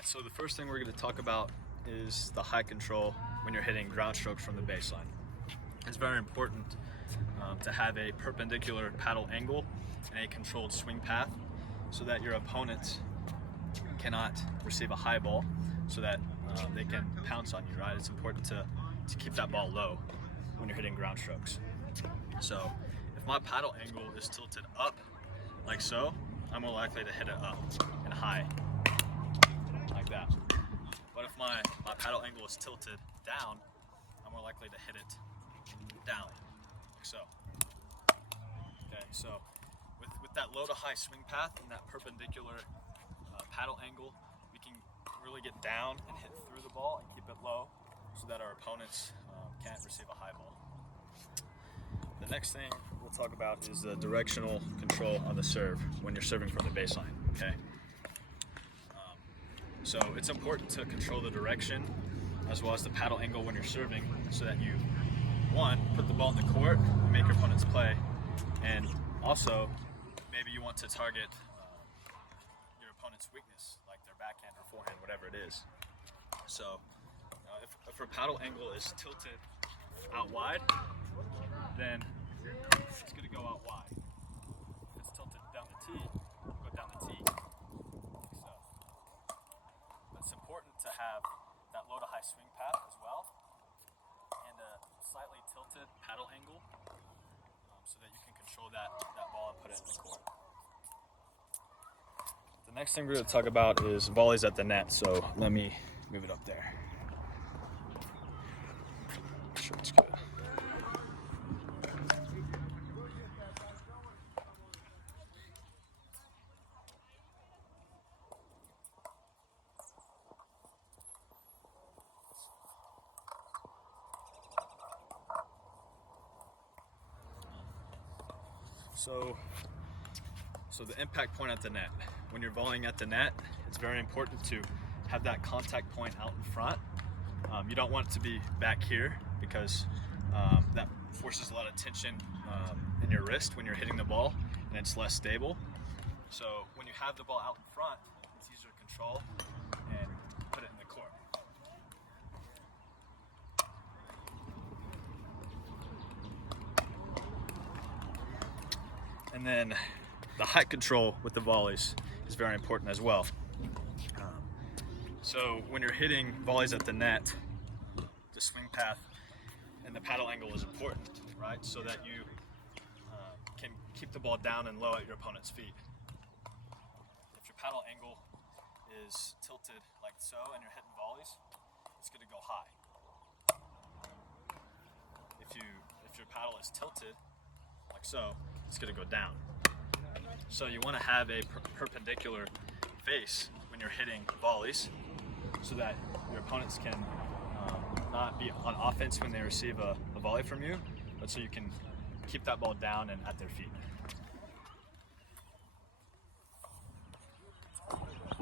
Alright, so the first thing we're going to talk about is the high control when you're hitting ground strokes from the baseline. It's very important to have a perpendicular paddle angle and a controlled swing path so that your opponent cannot receive a high ball so that they can pounce on you, right? It's important to keep that ball low when you're hitting ground strokes. So if my paddle angle is tilted up like so, I'm more likely to hit it up and high like that. But if my paddle angle is tilted down, I'm more likely to hit it down like so. Okay, so with that low to high swing path and that perpendicular paddle angle, we can really get down and hit through the ball and keep it low so that our opponents can't receive a high ball. The next thing we'll talk about is the directional control on the serve when you're serving from the baseline, okay? So it's important to control the direction as well as the paddle angle when you're serving so that you, one, put the ball in the court and make your opponents play, and also maybe you want to target your opponent's weakness, like their backhand or forehand, whatever it is. So if her paddle angle is tilted out wide, then it's going to go out wide. If it's tilted down the tee, go down the tee. Like so. But it's important to have that low to high swing path as well and a slightly tilted paddle angle so that you can control that ball and put it in the court. The next thing we're going to talk about is volleys at the net, so let me move it up there. Make sure it's good. So the impact point at the net. When you're volleying at the net, it's very important to have that contact point out in front. You don't want it to be back here because that forces a lot of tension in your wrist when you're hitting the ball and it's less stable. So when you have the ball out in front, it's easier to control and put it in the court. And then the height control with the volleys is very important as well. So when you're hitting volleys at the net, the swing path and the paddle angle is important, right? So that you can keep the ball down and low at your opponent's feet. If your paddle angle is tilted like so and you're hitting volleys, it's going to go high. If your paddle is tilted like so, it's going to go down. So you want to have a perpendicular face when you're hitting volleys so that your opponents can not be on offense when they receive a volley from you, but so you can keep that ball down and at their feet.